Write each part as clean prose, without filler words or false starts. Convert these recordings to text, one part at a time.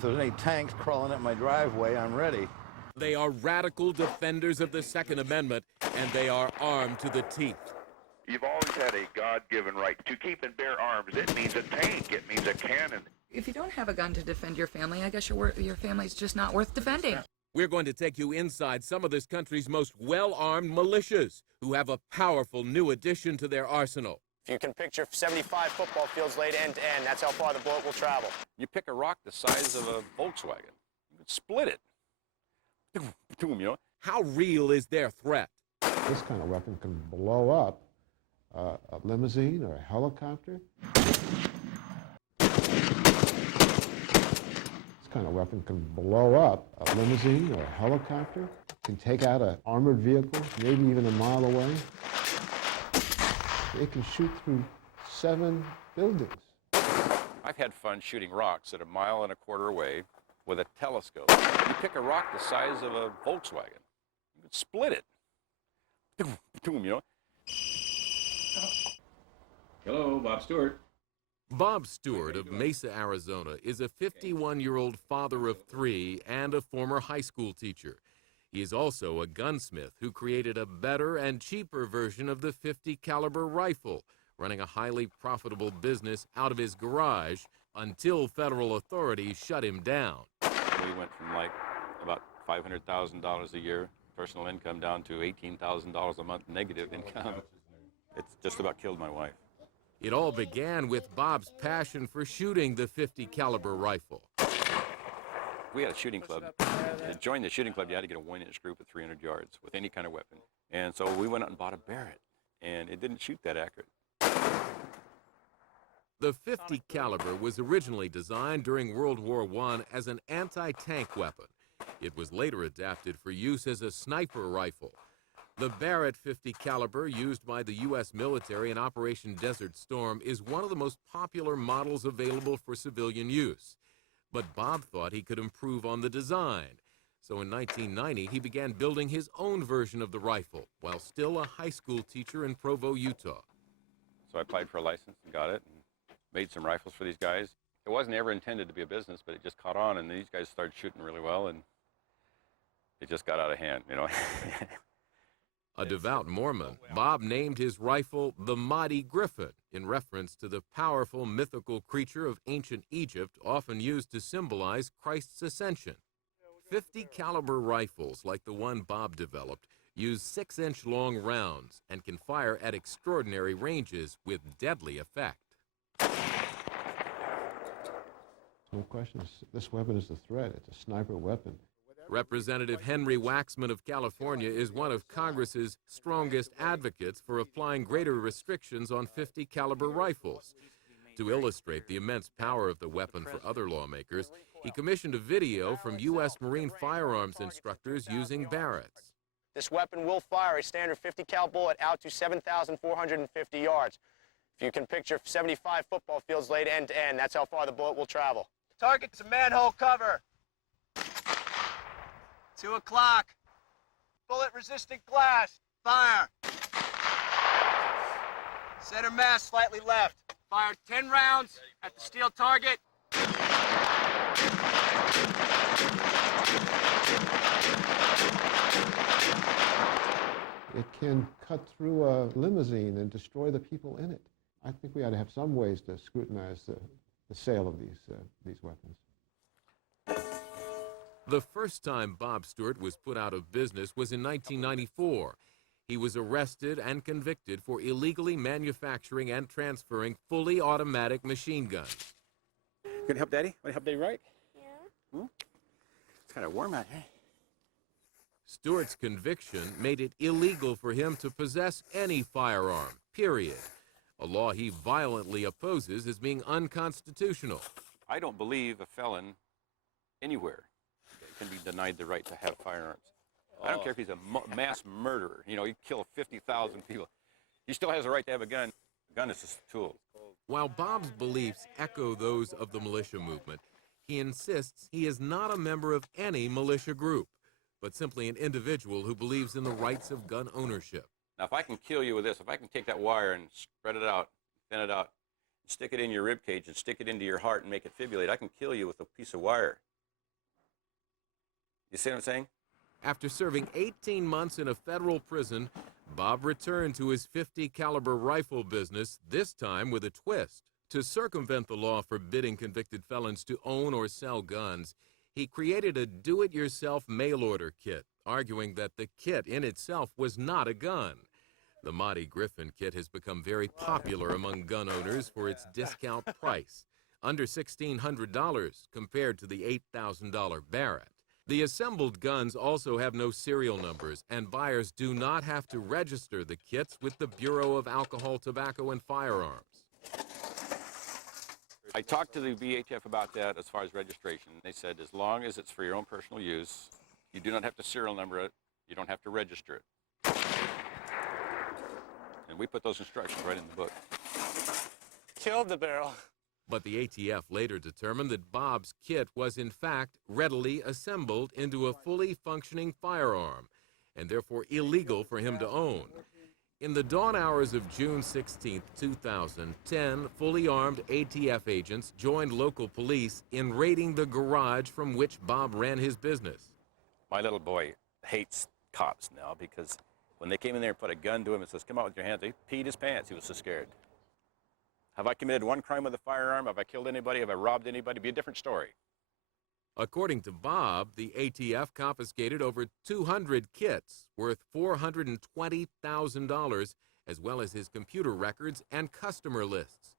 If there's any tanks crawling up my driveway, I'm ready. They are radical defenders of the Second Amendment, and they are armed to the teeth. You've always had a God-given right to keep and bear arms. It means a tank. It means a cannon. If you don't have a gun to defend your family, I guess your family's just not worth defending. We're going to take you inside some of this country's most well-armed militias who have a powerful new addition to their arsenal. If you can picture 75 football fields laid end to end, that's how far the bullet will travel. You pick a rock the size of a Volkswagen, you can split it. You know? How real is their threat? This kind of weapon can blow up a limousine or a helicopter. This kind of weapon can blow up a limousine or a helicopter, can take out an armored vehicle, maybe even a mile away. It can shoot through 7 buildings. I've had fun shooting rocks at 1.25 miles away with a telescope. You pick a rock the size of a Volkswagen, you can split it. You know? Hello, Bob Stewart. Bob Stewart of Mesa, Arizona, is a 51-year-old father of 3 and a former high school teacher. He is also a gunsmith who created a better and cheaper version of the .50 caliber rifle, running a highly profitable business out of his garage until federal authorities shut him down. We went from like about $500,000 a year personal income down to $18,000 a month negative income. It's just about killed my wife. It all began with Bob's passion for shooting the .50 caliber rifle. We had a shooting club. To join the shooting club, you had to get a 1-inch group at 300 yards with any kind of weapon. And so we went out and bought a Barrett, and it didn't shoot that accurate. The .50 caliber was originally designed during World War I as an anti-tank weapon. It was later adapted for use as a sniper rifle. The Barrett .50 caliber used by the U.S. military in Operation Desert Storm is one of the most popular models available for civilian use. But Bob thought he could improve on the design. So in 1990, he began building his own version of the rifle while still a high school teacher in Provo, Utah. So I applied for a license and got it and made some rifles for these guys. It wasn't ever intended to be a business, but it just caught on, and these guys started shooting really well, and it just got out of hand, you know. A devout Mormon, Bob named his rifle the Mighty Griffin in reference to the powerful mythical creature of ancient Egypt often used to symbolize Christ's ascension. .50 caliber rifles like the one Bob developed use 6-inch long rounds and can fire at extraordinary ranges with deadly effect. No question, this weapon is a threat. It's a sniper weapon. Representative Henry Waxman of California is one of Congress's strongest advocates for applying greater restrictions on .50 caliber rifles. To illustrate the immense power of the weapon for other lawmakers, he commissioned a video from U.S. Marine firearms instructors using Barretts. This weapon will fire a standard .50 cal bullet out to 7,450 yards. If you can picture 75 football fields laid end to end, that's how far the bullet will travel. Target's a manhole cover. 2 o'clock. Bullet-resistant glass. Fire. Center mass slightly left. Fire 10 rounds at the steel target. It can cut through a limousine and destroy the people in it. I think we ought to have some ways to scrutinize the sale of these weapons. The first time Bob Stewart was put out of business was in 1994. He was arrested and convicted for illegally manufacturing and transferring fully automatic machine guns. Can you help Daddy? Want to help Daddy right? Yeah. It's kind of warm out here. Stewart's conviction made it illegal for him to possess any firearm, period. A law he violently opposes as being unconstitutional. I don't believe a felon anywhere can be denied the right to have firearms. I don't care if he's a mass murderer. You know, he killed 50,000 people. He still has a right to have a gun. A gun is just a tool. While Bob's beliefs echo those of the militia movement, he insists he is not a member of any militia group, but simply an individual who believes in the rights of gun ownership. Now, if I can kill you with this, if I can take that wire and spread it out, thin it out, stick it in your rib cage and stick it into your heart and make it fibrillate, I can kill you with a piece of wire. You see what I'm saying? After serving 18 months in a federal prison, Bob returned to his .50 caliber rifle business, this time with a twist. To circumvent the law forbidding convicted felons to own or sell guns, he created a do-it-yourself mail-order kit, arguing that the kit in itself was not a gun. The Monty Griffin kit has become very popular among gun owners for its discount price, under $1,600 compared to the $8,000 Barrett. The assembled guns also have no serial numbers, and buyers do not have to register the kits with the Bureau of Alcohol, Tobacco, and Firearms. I talked to the VHF about that as far as registration. They said as long as it's for your own personal use, you do not have to serial number it, you don't have to register it. And we put those instructions right in the book. Killed the barrel. But the ATF later determined that Bob's kit was in fact readily assembled into a fully functioning firearm, and therefore illegal for him to own. In the dawn hours of June 16, 2010, fully armed ATF agents joined local police in raiding the garage from which Bob ran his business. My little boy hates cops now because when they came in there and put a gun to him and says, "Come out with your hands," he peed his pants. He was so scared. Have I committed one crime with a firearm? Have I killed anybody? Have I robbed anybody? It'd be a different story. According to Bob, the ATF confiscated over 200 kits worth $420,000, as well as his computer records and customer lists.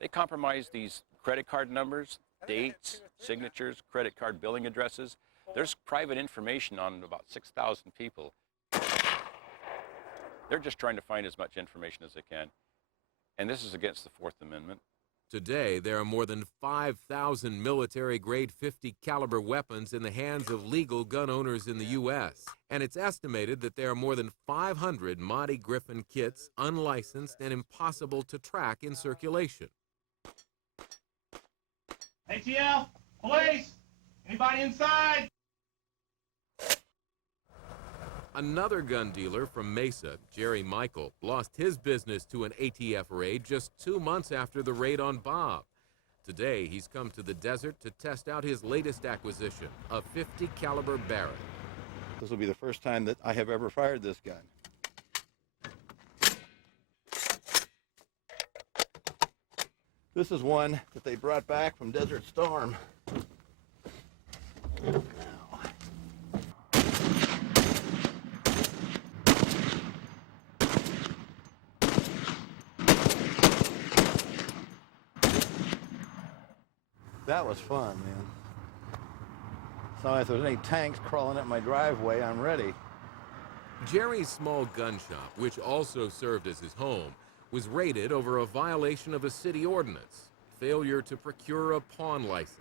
They compromised these credit card numbers, dates, signatures, credit card billing addresses. There's private information on about 6,000 people. They're just trying to find as much information as they can. And this is against the Fourth Amendment. Today, there are more than 5,000 military-grade .50 caliber weapons in the hands of legal gun owners in the U.S., and it's estimated that there are more than 500 Monty Griffin kits unlicensed and impossible to track in circulation. ATL, police, anybody inside? Another gun dealer from Mesa, Jerry Michael, lost his business to an ATF raid just 2 months after the raid on Bob. Today, he's come to the desert to test out his latest acquisition, a .50 caliber Barrett. This will be the first time that I have ever fired this gun. This is one that they brought back from Desert Storm. That was fun, man. So if there's any tanks crawling up my driveway, I'm ready. Jerry's small gun shop, which also served as his home, was raided over a violation of a city ordinance, failure to procure a pawn license.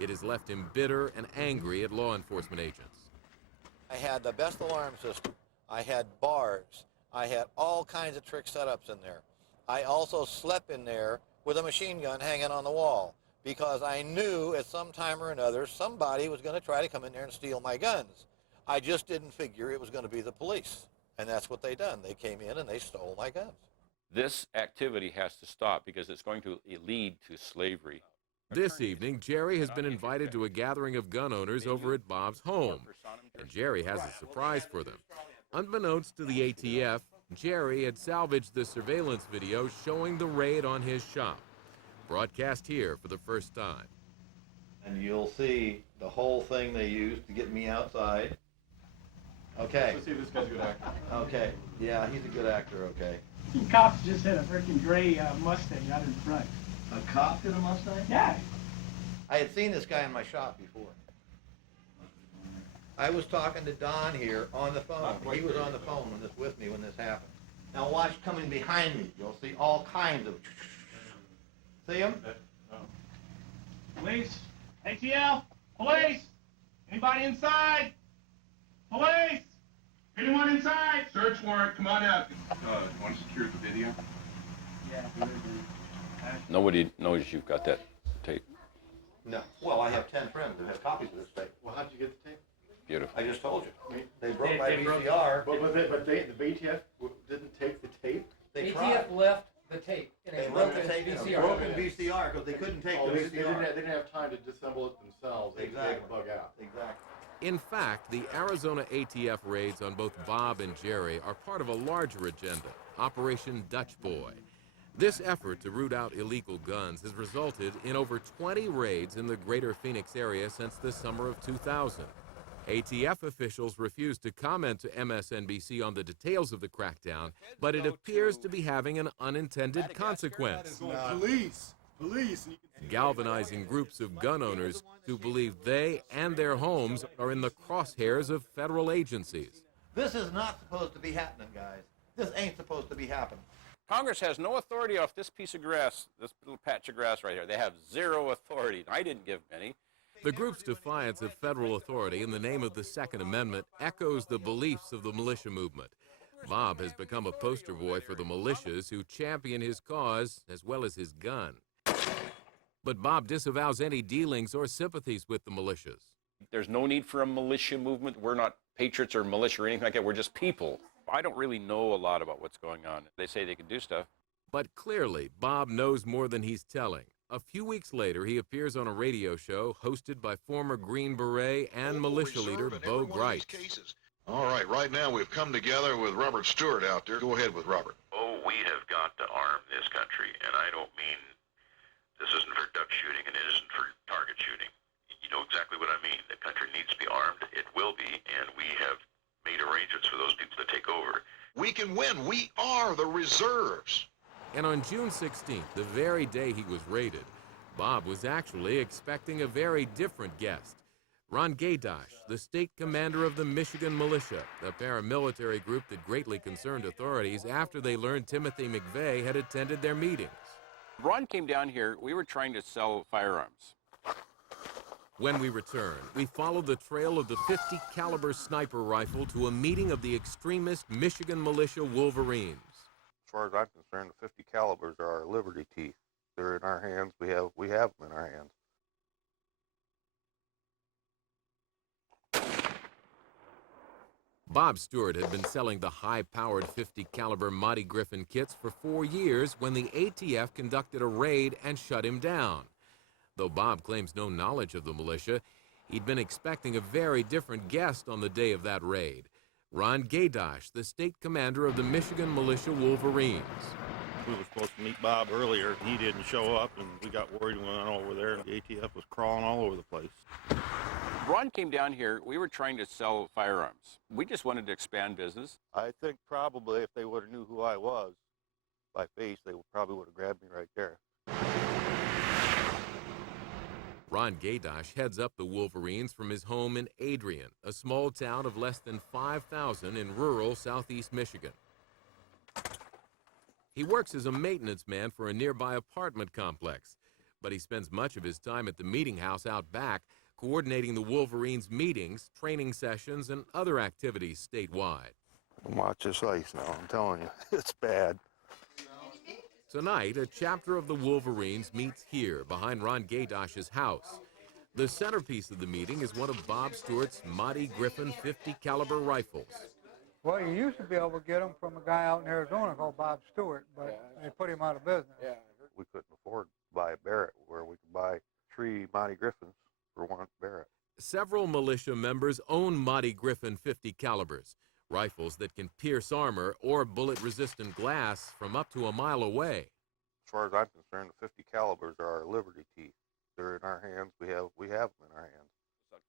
It has left him bitter and angry at law enforcement agents. I had the best alarm system. I had bars. I had all kinds of trick setups in there. I also slept in there with a machine gun hanging on the wall, because I knew at some time or another somebody was going to try to come in there and steal my guns. I just didn't figure it was going to be the police, and that's what they done. They came in and they stole my guns. This activity has to stop because it's going to lead to slavery. This evening, Jerry has been invited to a gathering of gun owners over at Bob's home, and Jerry has a surprise for them. Unbeknownst to the ATF, Jerry had salvaged the surveillance video showing the raid on his shop, broadcast here for the first time. And you'll see the whole thing they used to get me outside. Okay. Let's see if this guy's a good actor. Okay. Yeah, he's a good actor, okay. Some cops just hit a freaking gray Mustang out in front. A cop did a Mustang? Yeah. I had seen this guy in my shop before. I was talking to Don here on the phone. He was on the phone with me when this happened. Now watch coming behind me. You'll see all kinds of... See him? Police, ATL, police, anybody inside? Police, anyone inside? Search warrant, come on out. Want to secure the video? Yeah. Nobody knows you've got that tape. No. Well, I have 10 friends that have copies of this tape. Well, how'd you get the tape? Beautiful. I just told you. They broke They- my they broke- VCR. But the BTF didn't take the tape? They ATF tried. left the tape in They a left broken the tape in a VCR. broken VCR because they couldn't take Oh, the they VCR. didn't have time to disassemble it themselves. They Exactly. bug out. Exactly. In fact, the Arizona ATF raids on both Bob and Jerry are part of a larger agenda, Operation Dutch Boy. This effort to root out illegal guns has resulted in over 20 raids in the greater Phoenix area since the summer of 2000. ATF officials refused to comment to MSNBC on the details of the crackdown, but it appears to be having an unintended consequence, galvanizing groups of gun owners who believe they and their homes are in the crosshairs of federal agencies. This is not supposed to be happening, guys. This ain't supposed to be happening. Congress has no authority off this piece of grass, this little patch of grass right here. They have zero authority. I didn't give any. The group's defiance of federal authority in the name of the Second Amendment echoes the beliefs of the militia movement. Bob has become a poster boy for the militias who champion his cause as well as his gun. But Bob disavows any dealings or sympathies with the militias. There's no need for a militia movement. We're not patriots or militia or anything like that. We're just people. I don't really know a lot about what's going on. They say they can do stuff. But clearly, Bob knows more than he's telling. A few weeks later, he appears on a radio show hosted by former Green Beret and militia leader Bo Gright. All right now we've come together with Robert Stewart out there. Go ahead with Robert. Oh, we have got to arm this country, and I don't mean this isn't for duck shooting and it isn't for target shooting. You know exactly what I mean. The country needs to be armed. It will be, and we have made arrangements for those people to take over. We can win. We are the reserves. And on June 16th, the very day he was raided, Bob was actually expecting a very different guest. Ron Gaydosh, the state commander of the Michigan Militia, a paramilitary group that greatly concerned authorities after they learned Timothy McVeigh had attended their meetings. Ron came down here. We were trying to sell firearms. When we return, we follow the trail of the 50 caliber sniper rifle to a meeting of the extremist Michigan Militia Wolverines. As far as I'm concerned, the 50 calibers are our liberty teeth. They're in our hands. We have them in our hands. Bob Stewart had been selling the high-powered 50 caliber Monty Griffin kits for 4 years when the ATF conducted a raid and shut him down. Though Bob claims no knowledge of the militia, he'd been expecting a very different guest on the day of that raid. Ron Gaydosh, the state commander of the Michigan Militia Wolverines. We were supposed to meet Bob earlier. He didn't show up, and we got worried and went over there, and the ATF was crawling all over the place. Ron came down here. We were trying to sell firearms. We just wanted to expand business. I think probably if they would have knew who I was by face, they probably would have grabbed me right there. Ron Gaydosh heads up the Wolverines from his home in Adrian, a small town of less than 5,000 in rural southeast Michigan. He works as a maintenance man for a nearby apartment complex, but he spends much of his time at the meeting house out back, coordinating the Wolverines' meetings, training sessions, and other activities statewide. Watch this ice now, I'm telling you, it's bad. Tonight, a chapter of the Wolverines meets here behind Ron Gaydosh's house. The centerpiece of the meeting is one of Bob Stewart's Monty Griffin 50 caliber rifles. Well, you used to be able to get them from a guy out in Arizona called Bob Stewart, but they put him out of business. We couldn't afford to buy a Barrett where we could buy 3 Monty Griffins for 1 Barrett. Several militia members own Monty Griffin 50 calibers, rifles that can pierce armor or bullet-resistant glass from up to a mile away. As far as I'm concerned, the 50 calibers are our liberty teeth. They're in our hands. We have them in our hands.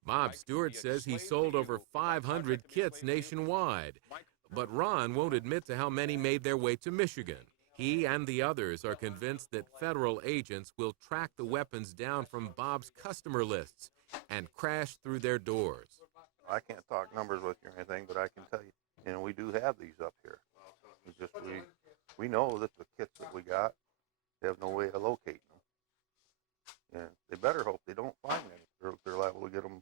Bob Stewart says he sold over 500 kits nationwide, but Ron won't admit to how many made their way to Michigan. He and the others are convinced that federal agents will track the weapons down from Bob's customer lists and crash through their doors. I can't talk numbers with you or anything, but I can tell you, we do have these up here. It's just we know that the kits that we got, they have no way of locating them. And they better hope they don't find any. They're liable to get them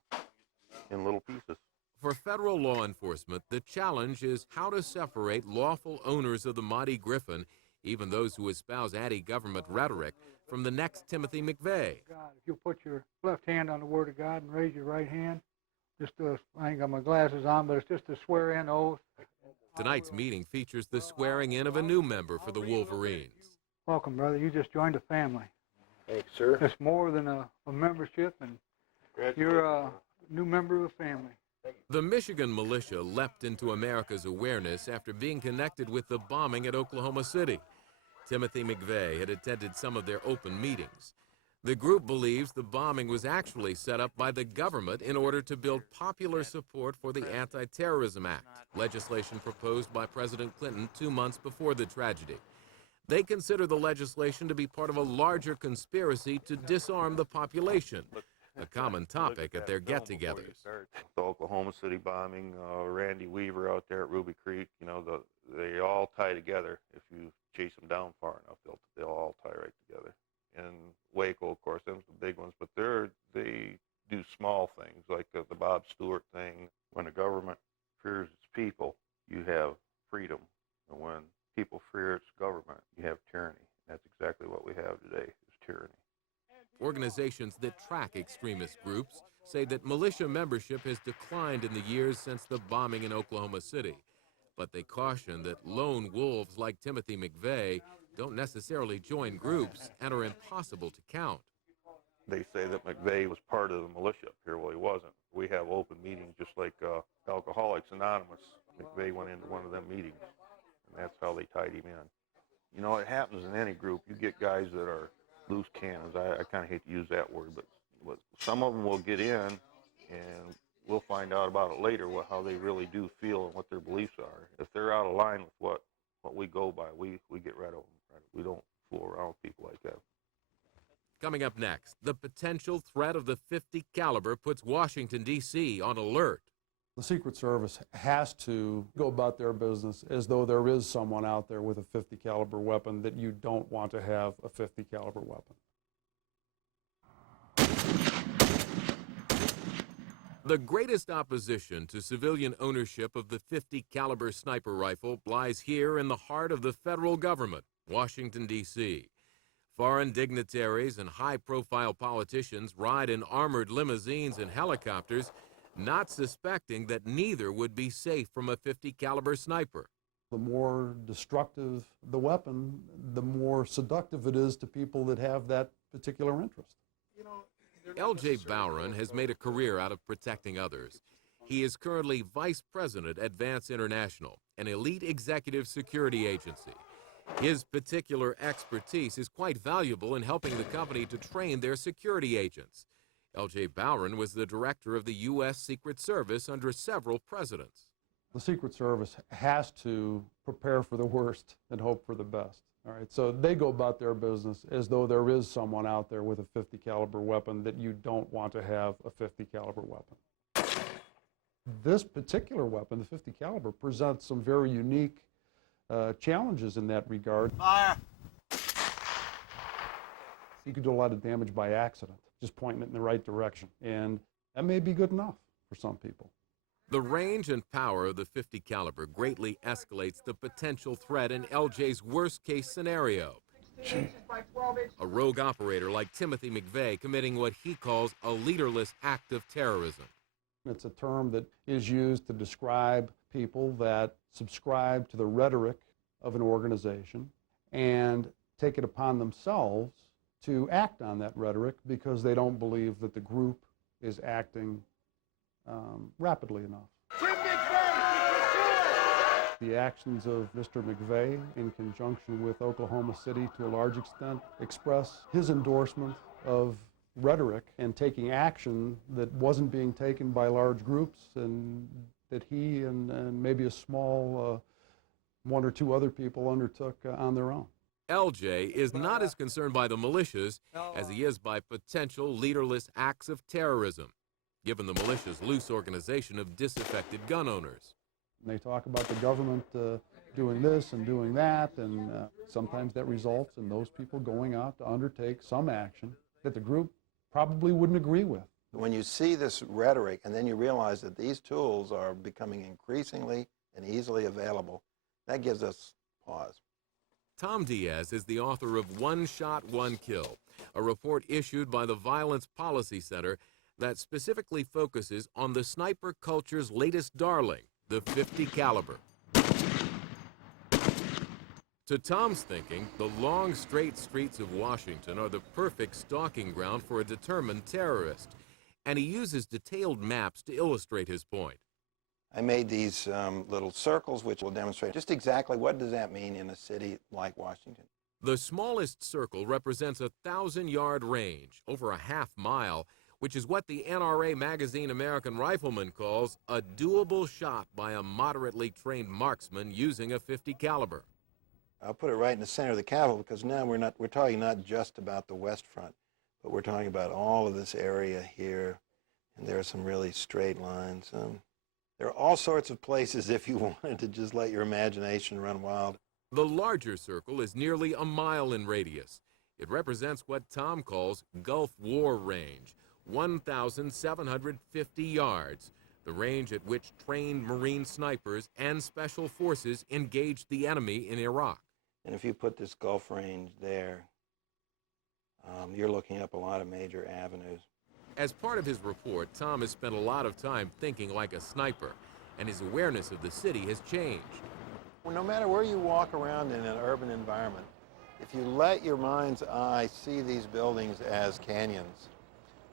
in little pieces. For federal law enforcement, the challenge is how to separate lawful owners of the Monty Griffin, even those who espouse anti-government rhetoric, from the next Timothy McVeigh. God, if you put your left hand on the Word of God and raise your right hand, I ain't got my glasses on, but it's just a swear-in oath. Tonight's meeting features the swearing in of a new member for the Wolverines. Welcome, brother. You just joined a family. Thanks, sir. It's more than a membership, and you're a new member of the family. The Michigan Militia leapt into America's awareness after being connected with the bombing at Oklahoma City. Timothy McVeigh had attended some of their open meetings. The group believes the bombing was actually set up by the government in order to build popular support for the Anti-Terrorism Act, legislation proposed by President Clinton 2 months before the tragedy. They consider the legislation to be part of a larger conspiracy to disarm the population, a common topic at their get-togethers. The Oklahoma City bombing, Randy Weaver out there at Ruby Creek, you know, they all tie together. If you chase them down far enough, they'll all tie right together. And Waco, of course, them's the big ones, but they do small things like the Bob Stewart thing. When the government fears its people, you have freedom. And when people fear its government, you have tyranny. That's exactly what we have today, is tyranny. Organizations that track extremist groups say that militia membership has declined in the years since the bombing in Oklahoma City. But they caution that lone wolves like Timothy McVeigh don't necessarily join groups and are impossible to count. They say that McVeigh was part of the militia up here. Well, he wasn't. We have open meetings just like Alcoholics Anonymous. McVeigh went into one of them meetings, and that's how they tied him in. You know, it happens in any group. You get guys that are loose cannons. I kind of hate to use that word, but some of them will get in, and we'll find out about it later, how they really do feel and what their beliefs are. If they're out of line with what we go by, we get rid of them. We don't fool around with people like that. Coming up next, the potential threat of the .50 caliber puts Washington, D.C. on alert. The Secret Service has to go about their business as though there is someone out there with a .50 caliber weapon that you don't want to have a .50 caliber weapon. The greatest opposition to civilian ownership of the .50 caliber sniper rifle lies here in the heart of the federal government, Washington, D.C. Foreign dignitaries and high-profile politicians ride in armored limousines and helicopters, not suspecting that neither would be safe from a .50 caliber sniper. The more destructive the weapon, the more seductive it is to people that have that particular interest. L.J. Bowron has made a career out of protecting others. He is currently vice president at Vance International, an elite executive security agency. His particular expertise is quite valuable in helping the company to train their security agents. L.J. Bowron was the director of the U.S. Secret Service under several presidents. The Secret Service has to prepare for the worst and hope for the best. All right, so they go about their business as though there is someone out there with a .50 caliber weapon that you don't want to have a .50 caliber weapon. This particular weapon, the .50 caliber, presents some very unique challenges in that regard. Fire! You could do a lot of damage by accident, just pointing it in the right direction, and that may be good enough for some people. The range and power of the .50 caliber greatly escalates the potential threat in LJ's worst-case scenario. A rogue operator like Timothy McVeigh committing what he calls a leaderless act of terrorism. It's a term that is used to describe people that subscribe to the rhetoric of an organization and take it upon themselves to act on that rhetoric because they don't believe that the group is acting rapidly enough. The actions of Mr. McVeigh, in conjunction with Oklahoma City to a large extent, express his endorsement of rhetoric and taking action that wasn't being taken by large groups, and that he and maybe a small one or two other people undertook on their own. LJ is not as concerned by the militias as he is by potential leaderless acts of terrorism, given the militia's loose organization of disaffected gun owners. They talk about the government doing this and doing that, and sometimes that results in those people going out to undertake some action that the group probably wouldn't agree with. When you see this rhetoric and then you realize that these tools are becoming increasingly and easily available, that gives us pause. Tom Diaz is the author of One Shot, One Kill, a report issued by the Violence Policy Center that specifically focuses on the sniper culture's latest darling, the .50 caliber. To Tom's thinking, the long, straight streets of Washington are the perfect stalking ground for a determined terrorist. and he uses detailed maps to illustrate his point. I made these little circles which will demonstrate just exactly what does that mean in a city like Washington. The smallest circle represents a 1,000-yard range, over a half-mile, which is what the NRA magazine American Rifleman calls a doable shot by a moderately trained marksman using a .50 caliber. I'll put it right in the center of the Capitol because now we're talking not just about the West Front, but we're talking about all of this area here, and there are some really straight lines. There are all sorts of places if you wanted to just let your imagination run wild. The larger circle is nearly a mile in radius. It represents what Tom calls Gulf War range, 1,750 yards, the range at which trained Marine snipers and special forces engaged the enemy in Iraq. And if you put this Gulf range there, you're looking up a lot of major avenues. As part of his report, Tom has spent a lot of time thinking like a sniper, and his awareness of the city has changed. Well, no matter where you walk around in an urban environment, if you let your mind's eye see these buildings as canyons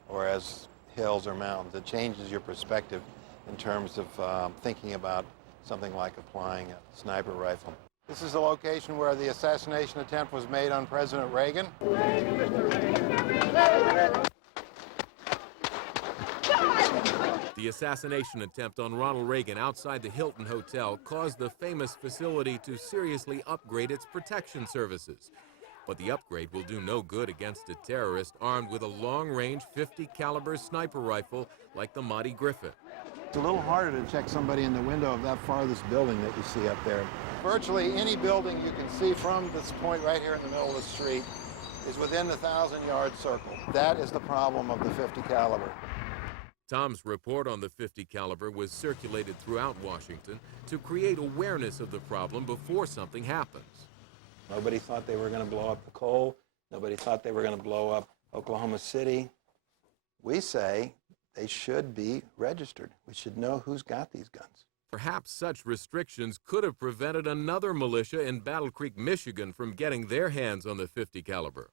or as hills or mountains, it changes your perspective in terms of thinking about something like applying a sniper rifle. This is the location where the assassination attempt was made on President Reagan. The assassination attempt on Ronald Reagan outside the Hilton Hotel caused the famous facility to seriously upgrade its protection services. But the upgrade will do no good against a terrorist armed with a long-range .50 caliber sniper rifle like the Monty Griffith. It's a little harder to check somebody in the window of that farthest building that you see up there. Virtually any building you can see from this point right here in the middle of the street is within the 1,000-yard circle. That is the problem of the .50 caliber. Tom's report on the .50 caliber was circulated throughout Washington to create awareness of the problem before something happens. Nobody thought they were going to blow up the coal. Nobody thought they were going to blow up Oklahoma City. We say they should be registered. We should know who's got these guns. Perhaps such restrictions could have prevented another militia in Battle Creek, Michigan from getting their hands on the .50 caliber.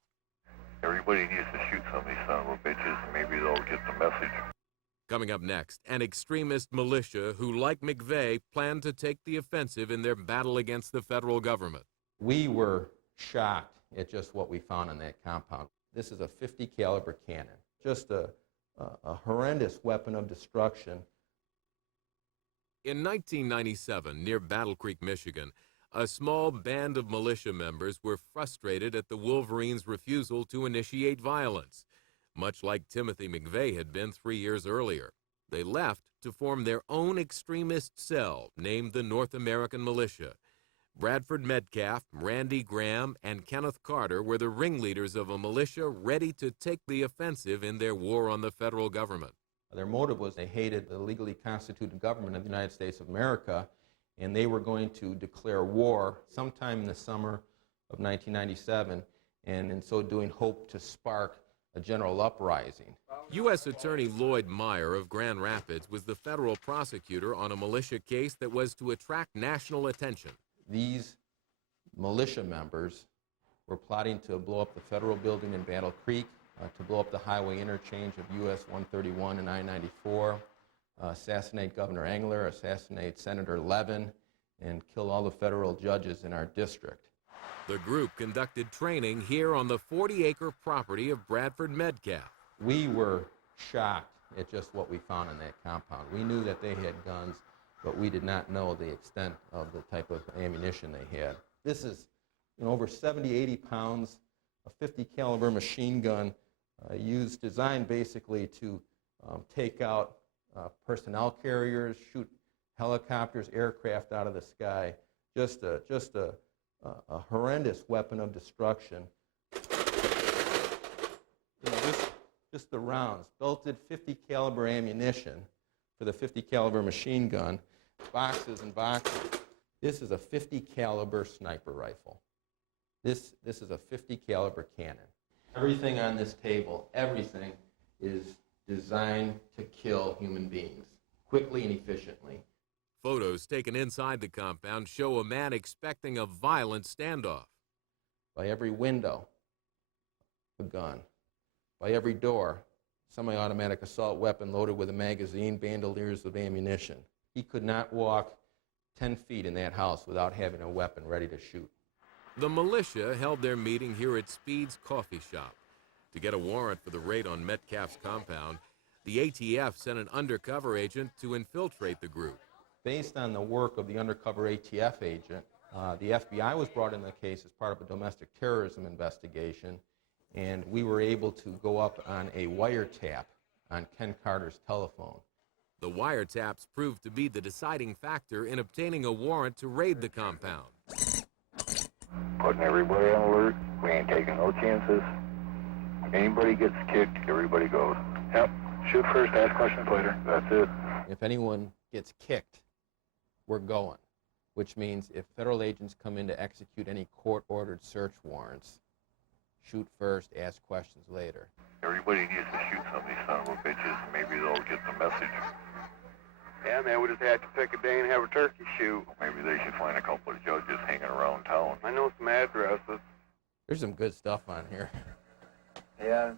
Everybody needs to shoot some of these son of a bitches, and maybe they'll get the message. Coming up next, an extremist militia who, like McVeigh, plan to take the offensive in their battle against the federal government. We were shocked at just what we found in that compound. This is a .50 caliber cannon, just a horrendous weapon of destruction. In 1997, near Battle Creek, Michigan, a small band of militia members were frustrated at the Wolverines' refusal to initiate violence. Much like Timothy McVeigh had been 3 years earlier. They left to form their own extremist cell, named the North American Militia. Bradford Metcalf, Randy Graham, and Kenneth Carter were the ringleaders of a militia ready to take the offensive in their war on the federal government. Their motive was they hated the legally constituted government of the United States of America, and they were going to declare war sometime in the summer of 1997, and in so doing hoped to spark a general uprising. U.S. Attorney Lloyd Meyer of Grand Rapids was the federal prosecutor on a militia case that was to attract national attention. These militia members were plotting to blow up the federal building in Battle Creek, to blow up the highway interchange of US 131 and I-94, assassinate Governor Engler, assassinate Senator Levin, and kill all the federal judges in our district. The group conducted training here on the 40-acre property of Bradford Metcalf. We were shocked at just what we found in that compound. We knew that they had guns, but we did not know the extent of the type of ammunition they had. This is over 70, 80 pounds, a .50 caliber machine gun designed basically to take out personnel carriers, shoot helicopters, aircraft out of the sky. Just a horrendous weapon of destruction. Just the rounds, belted .50 caliber ammunition for the .50 caliber machine gun, boxes and boxes. This is a .50 caliber sniper rifle. This is a .50 caliber cannon. Everything on this table, everything is designed to kill human beings quickly and efficiently. Photos taken inside the compound show a man expecting a violent standoff. By every window, a gun. By every door, semi-automatic assault weapon loaded with a magazine, bandoliers of ammunition. He could not walk 10 feet in that house without having a weapon ready to shoot. The militia held their meeting here at Speed's Coffee Shop. To get a warrant for the raid on Metcalf's compound, the ATF sent an undercover agent to infiltrate the group. Based on the work of the undercover ATF agent, the FBI was brought in the case as part of a domestic terrorism investigation, and we were able to go up on a wiretap on Ken Carter's telephone. The wiretaps proved to be the deciding factor in obtaining a warrant to raid the compound. Putting everybody on alert. We ain't taking no chances. Anybody gets kicked, everybody goes. Yep. Shoot first, ask questions later. That's it. If anyone gets kicked, we're going, which means if federal agents come in to execute any court-ordered search warrants, shoot first, ask questions later. Everybody needs to shoot some of these son of a bitches. Maybe they'll get the message. Yeah, man, we just have to pick a day and have a turkey shoot. Maybe they should find a couple of judges hanging around town. I know some addresses. There's some good stuff on here. Yeah.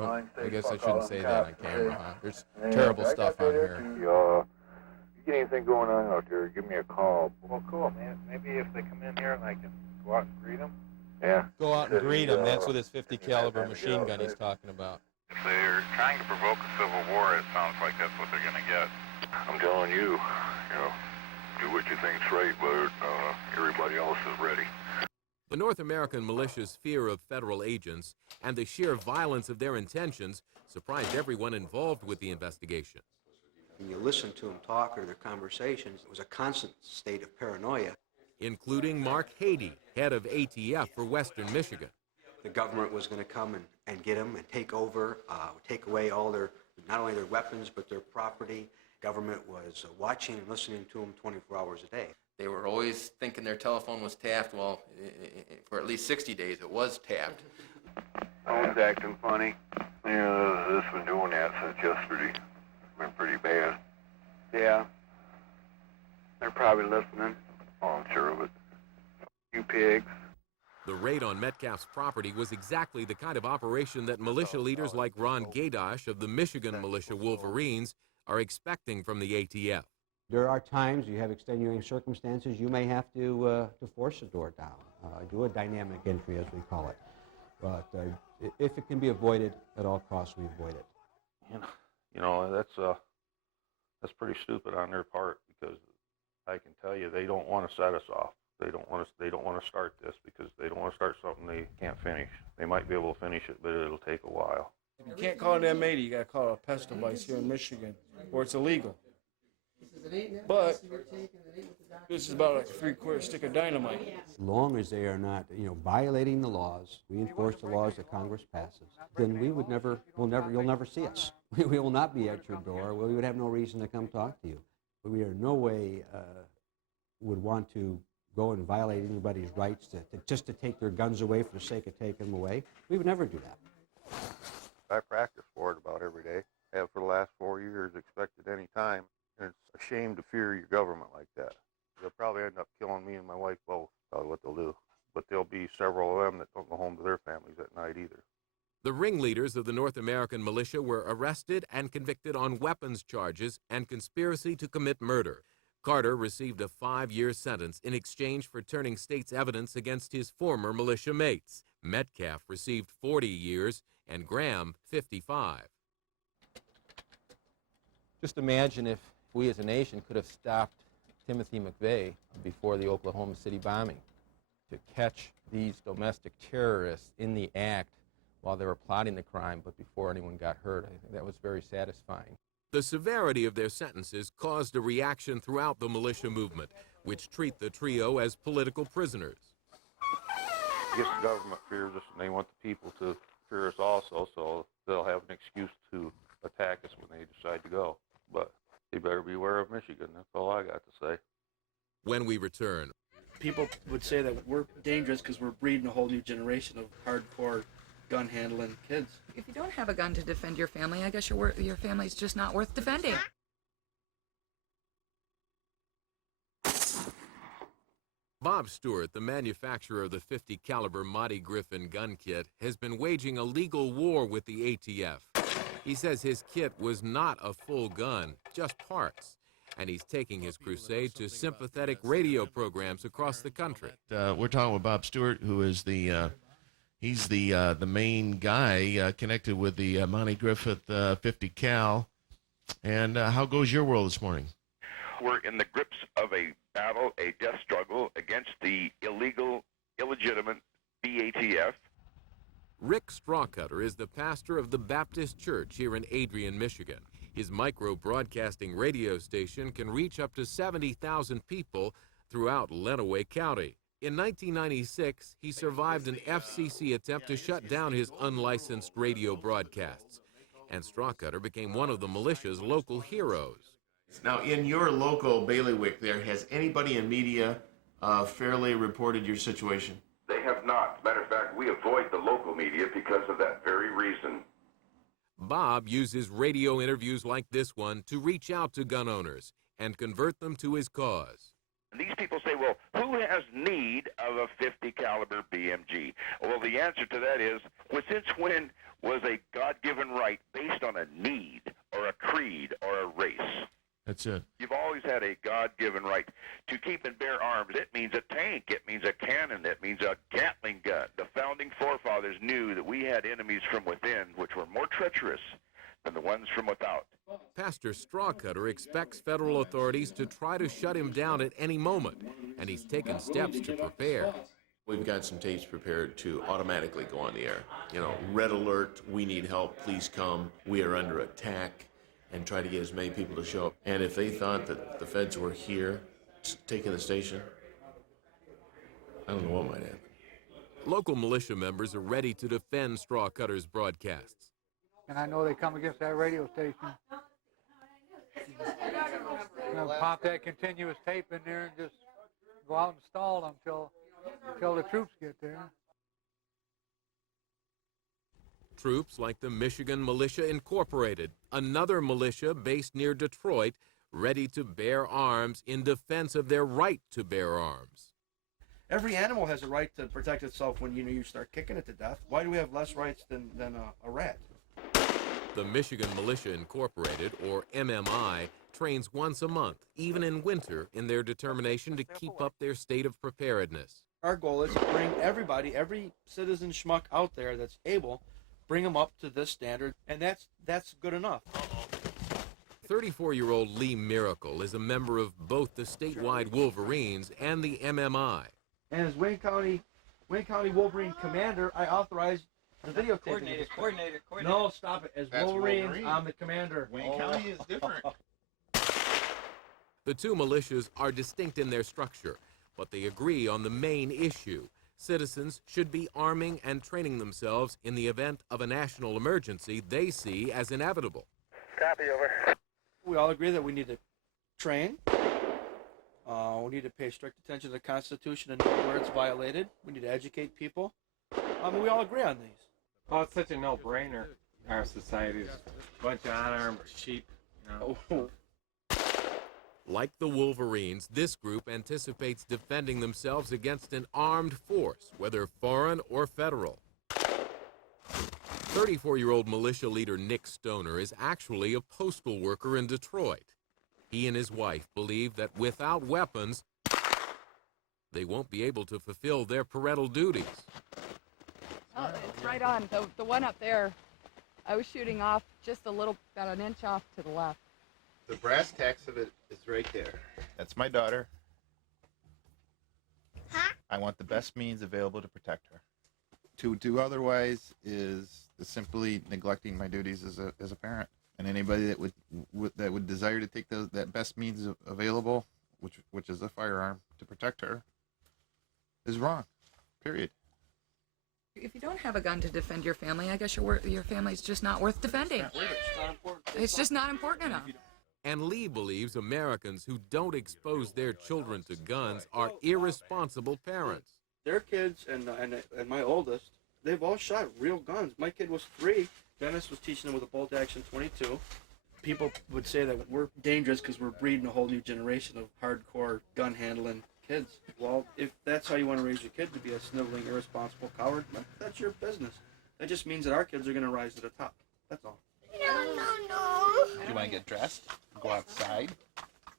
I guess I shouldn't say that on camera, huh? There's terrible stuff on here. You get anything going on out there, give me a call. Well, cool, man. Maybe if they come in here and I can go out and greet them. Yeah. Go out and greet him. That's with his 50 caliber machine gun he's talking about. If they're trying to provoke a civil war, it sounds like that's what they're going to get. I'm telling you, do what you think's right, but everybody else is ready. The North American militia's fear of federal agents and the sheer violence of their intentions surprised everyone involved with the investigation. When you listen to them talk or their conversations, it was a constant state of paranoia. Including Mark Haiti, head of ATF for Western Michigan. The government was going to come and get them and take over, take away all their, not only their weapons, but their property. Government was watching and listening to them 24 hours a day. They were always thinking their telephone was tapped. Well, for at least 60 days it was tapped. Phone's acting funny. Yeah, this been doing that since yesterday. It's been pretty bad. Yeah. They're probably listening. Oh, I'm sure of it. You pigs. The raid on Metcalf's property was exactly the kind of operation that militia leaders like Ron Gaydosh of the Michigan Militia Wolverines are expecting from the ATF. There are times you have extenuating circumstances, you may have to force a door down, do a dynamic entry as we call it. But if it can be avoided, at all costs we avoid it. That's pretty stupid on their part, because I can tell you they don't want to set us off. They don't want to start this because they don't want to start something they can't finish. They might be able to finish it, but it'll take a while. You can't call it M80, you got to call it a pest device here in Michigan, or it's illegal. But this is about like a 3/4 stick of dynamite. As long as they are not, violating the laws, we enforce the laws that Congress passes, then you'll never see us. We will not be at your door. We would have no reason to come talk to you. We are in no way would want to go and violate anybody's rights just to take their guns away for the sake of taking them away. We would never do that. I practice for it about every day. Have for the last 4 years, expected any time. And it's a shame to fear your government like that. They'll probably end up killing me and my wife both, probably what they'll do. But there'll be several of them that don't go home to their families at night either. The ringleaders of the North American militia were arrested and convicted on weapons charges and conspiracy to commit murder. Carter received a 5-year sentence in exchange for turning state's evidence against his former militia mates. Metcalf received 40 years and Graham 55. Just imagine if we as a nation could have stopped Timothy McVeigh before the Oklahoma City bombing. To catch these domestic terrorists in the act while they were plotting the crime, but before anyone got hurt, I think that was very satisfying. The severity of their sentences caused a reaction throughout the militia movement, which treat the trio as political prisoners. I guess the government fears us, and they want the people to fear us also, so they'll have an excuse to attack us when they decide to go. But they better beware of Michigan. That's all I got to say. When we return. People would say that we're dangerous because we're breeding a whole new generation of hardcore gun-handling kids. If you don't have a gun to defend your family, I guess your family's just not worth defending. Bob Stewart, the manufacturer of the 50 caliber Monty Griffin gun kit, has been waging a legal war with the ATF. He says his kit was not a full gun, just parts. And he's taking his crusade to sympathetic radio programs across the country. We're talking with Bob Stewart, who is he's the main guy connected with the Monty Griffith 50 cal. And how goes your world this morning? We're in the grips of a battle, a death struggle against the illegal, illegitimate BATF. Rick Strawcutter is the pastor of the Baptist Church here in Adrian, Michigan. His micro-broadcasting radio station can reach up to 70,000 people throughout Lenawee County. In 1996, he survived an FCC attempt to shut down his unlicensed radio broadcasts, and Strawcutter became one of the militia's local heroes. Now, in your local bailiwick there, has anybody in media fairly reported your situation? They have not. As a matter of fact, we avoid the local media because of that very reason. Bob uses radio interviews like this one to reach out to gun owners and convert them to his cause. And these people say, well, who has need of a 50 caliber BMG? Well, the answer to that is, well, since when was a God-given right based on a need or a creed or a race? That's it. You've always had a God-given right to keep and bear arms. It means a tank. It means a cannon. It means a Gatling gun. The founding forefathers knew that we had enemies from within which were more treacherous than the ones from without. Pastor Strawcutter expects federal authorities to try to shut him down at any moment, and he's taken steps to prepare. We've got some tapes prepared to automatically go on the air. You know, red alert, we need help, please come, we are under attack, and try to get as many people to show up. And if they thought that the feds were here taking the station, I don't know what might happen. Local militia members are ready to defend Strawcutter's broadcasts. And I know they come against that radio station. Pop that continuous tape in there and just go out and stall them until the troops get there. Troops like the Michigan Militia Incorporated, another militia based near Detroit, ready to bear arms in defense of their right to bear arms. Every animal has a right to protect itself when you start kicking it to death. Why do we have less rights than a rat? The Michigan Militia Incorporated, or MMI, trains once a month, even in winter, in their determination to keep up their state of preparedness. Our goal is to bring everybody, every citizen schmuck out there that's able, bring them up to this standard, and that's good enough. 34-year-old Lee Miracle is a member of both the statewide Wolverines and the MMI. And as Wayne County Wolverine commander, I authorized the videotaping. Coordinator. No, stop it. As Wolverines, I'm the commander. Wayne County is different. The two militias are distinct in their structure, but they agree on the main issue. Citizens should be arming and training themselves in the event of a national emergency they see as inevitable. Copy, over. We all agree that we need to train. We need to pay strict attention to the Constitution and know where it's violated. We need to educate people. We all agree on these. Well, it's such a no-brainer. Our society is a bunch of unarmed sheep. You know? Like the Wolverines, this group anticipates defending themselves against an armed force, whether foreign or federal. 34-year-old militia leader Nick Stoner is actually a postal worker in Detroit. He and his wife believe that without weapons, they won't be able to fulfill their parental duties. Oh, it's right on. The one up there, I was shooting off just about an inch off to the left. The brass tacks of it is right there. That's my daughter. Huh? I want the best means available to protect her. To do otherwise is simply neglecting my duties as a parent. And anybody that would desire to take that best means available, which is a firearm, to protect her, is wrong. Period. If you don't have a gun to defend your family, I guess your family's just not worth defending. It's just not important enough. And Lee believes Americans who don't expose their children to guns are irresponsible parents. Their kids and my oldest, they've all shot real guns. My kid was 3. Dennis was teaching them with a bolt-action .22. People would say that we're dangerous because we're breeding a whole new generation of hardcore gun-handling kids. Well, if that's how you want to raise your kid, to be a sniveling, irresponsible coward, that's your business. That just means that our kids are going to rise to the top. That's all. You know, get dressed, go outside.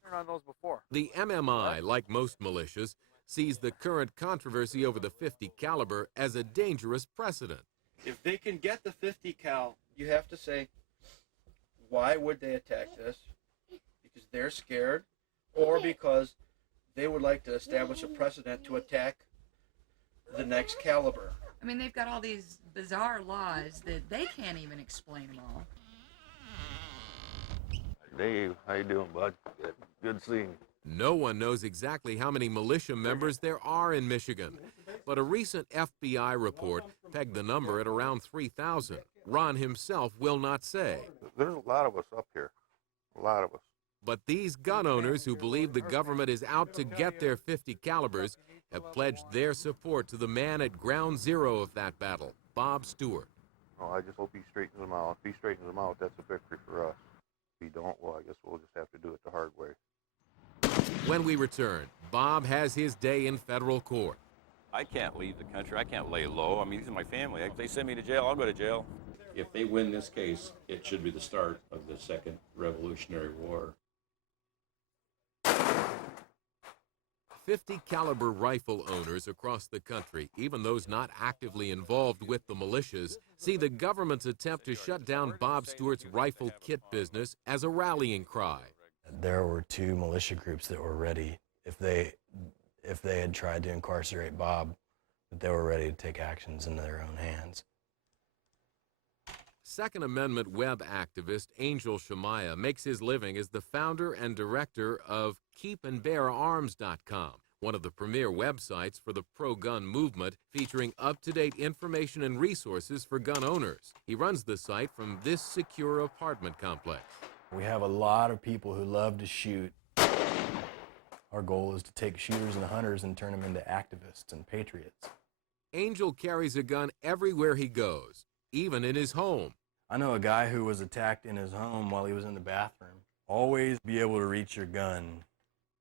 Turn on those before. The MMI, like most militias, sees the current controversy over the 50 caliber as a dangerous precedent. If they can get the 50 cal, you have to say, why would they attack this? Because they're scared, or because they would like to establish a precedent to attack the next caliber. I mean, they've got all these bizarre laws that they can't even explain them all. Dave, how you doing, bud? Good seeing you. No one knows exactly how many militia members there are in Michigan, but a recent FBI report pegged the number at around 3,000. Ron himself will not say. There's a lot of us up here, a lot of us. But these gun owners who believe the government is out to get their 50 calibers have pledged their support to the man at ground zero of that battle, Bob Stewart. Oh, I just hope he straightens them out. If he straightens them out, that's a victory for us. If he don't, well, I guess we'll just have to do it the hard way. When we return, Bob has his day in federal court. I can't leave the country. I can't lay low. I mean, these are my family. If they send me to jail, I'll go to jail. If they win this case, it should be the start of the Second Revolutionary War. 50 caliber rifle owners across the country, even those not actively involved with the militias, see the government's attempt to shut down Bob Stewart's rifle kit business as a rallying cry. There were two militia groups that were ready, if they had tried to incarcerate Bob, that they were ready to take actions into their own hands. Second Amendment web activist Angel Shemaiah makes his living as the founder and director of keepandbeararms.com, one of the premier websites for the pro-gun movement, featuring up-to-date information and resources for gun owners. He runs the site from this secure apartment complex. We have a lot of people who love to shoot. Our goal is to take shooters and hunters and turn them into activists and patriots. Angel carries a gun everywhere he goes, even in his home. I know a guy who was attacked in his home while he was in the bathroom. Always be able to reach your gun.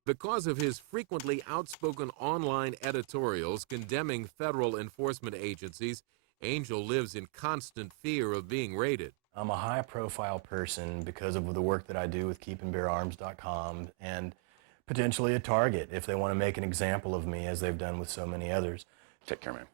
Because of his frequently outspoken online editorials condemning federal enforcement agencies, Angel lives in constant fear of being raided. I'm a high-profile person because of the work that I do with keepandbeararms.com, and potentially a target if they want to make an example of me, as they've done with so many others. Take care, man.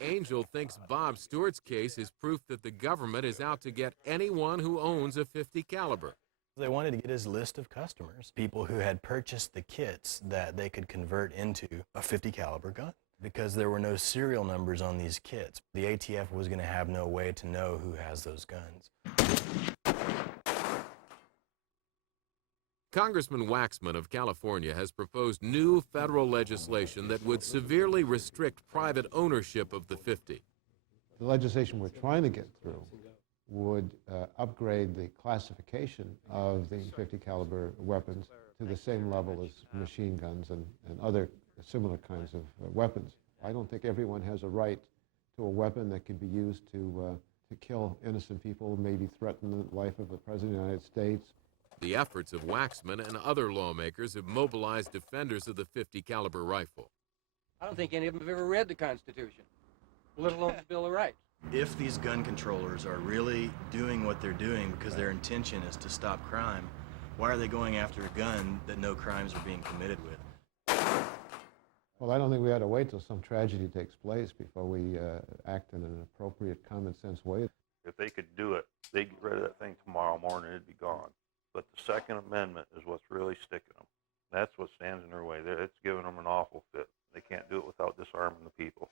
Angel thinks Bob Stewart's case is proof that the government is out to get anyone who owns a 50 caliber. They wanted to get his list of customers, people who had purchased the kits that they could convert into a 50 caliber gun. Because there were no serial numbers on these kits, the ATF was going to have no way to know who has those guns. Congressman Waxman of California has proposed new federal legislation that would severely restrict private ownership of the 50. The legislation we're trying to get through would upgrade the classification of the 50 caliber weapons to the same level as machine guns and other similar kinds of weapons. I don't think everyone has a right to a weapon that can be used to kill innocent people, maybe threaten the life of the President of the United States. The efforts of Waxman and other lawmakers have mobilized defenders of the 50 caliber rifle. I don't think any of them have ever read the Constitution, let alone the Bill of Rights. If these gun controllers are really doing what they're doing because their intention is to stop crime, why are they going after a gun that no crimes are being committed with? Well, I don't think we ought to wait till some tragedy takes place before we act in an appropriate, common-sense way. If they could do it, they'd get rid of that thing tomorrow morning, it'd be gone. But the Second Amendment is what's really sticking them. That's what stands in their way. It's giving them an awful fit. They can't do it without disarming the people.